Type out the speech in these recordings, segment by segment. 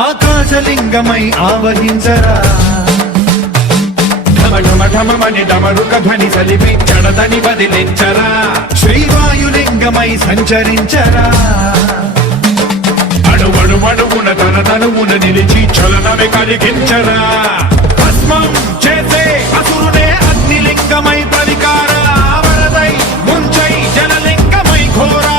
ఆకాశలింగమై ఆవహించరా ఢమఢమఢమని డమరుక ధ్వని సలిపి జడదని బదిలించరా శ్రీవాయులింగమై సంచరించరా అడువడువడువున తన తనువున నిలిచి చలనమే కలిగించరా భస్మం చేసే అసురునే అగ్నిలింగమై ప్రవికారా వరదై ముంచై జలలింగమై ఘోరా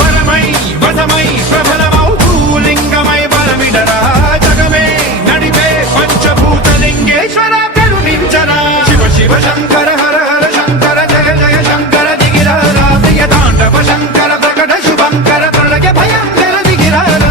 వరమై వసమై ప్రబలమౌతూ లింగమై బలమిడరా జగమే నడిపే పంచభూతలింగేశ్వర కరుణించరా శివ శివ శంకర హర హర శంకర జయ జయ శంకర దిగిరారా ప్రియ తాండవ శంకర ప్రకట శుభంకర ప్రళయ భయంకర దిగిరారా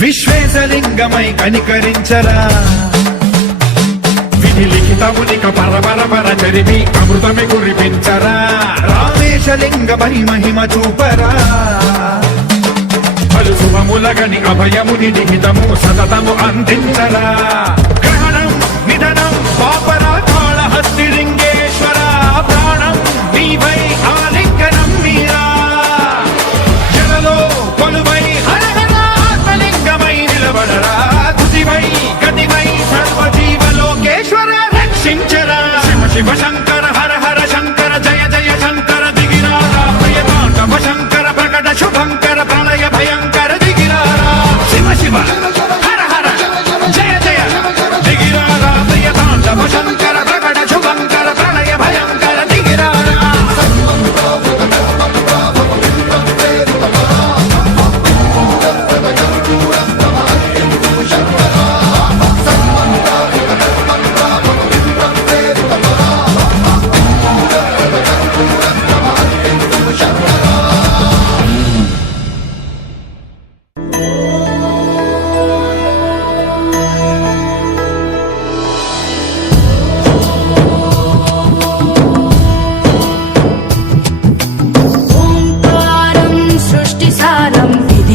విశ్వేశలింగమై కనికరించరా విధి లిఖితమునిక పరపర చరిపి అమృతమి కురిపించరా రామేశలింగమై మహిమ చూపరా పలు శుభములగని అభయముని నిహితము సతతము అందించరా గ్రహణం నిధనం పాపరా కాళహస్తి లింగేశ్వర ప్రాణం నీవై ఆలింగనం మీరా జలలో కొలువై తుదివై గతివై సర్వజీవలోకేశ్వర రక్షించరా శివ శివ శంకర హర హర శంకర జయ జయ శంకర దిగిరారా ప్రియ తాండవ శంకర ప్రకట శుభంకర ప్రళయ భయంకర దిగిరారా శివ శివ హర హర జయ జయ దిగిరారా ప్రియ తాండవ శంకర ప్రకట శుభంకర ప్రళయ భయంకర దిగిరారా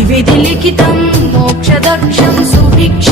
విధి లిఖితం మోక్షదక్షం సుభిక్ష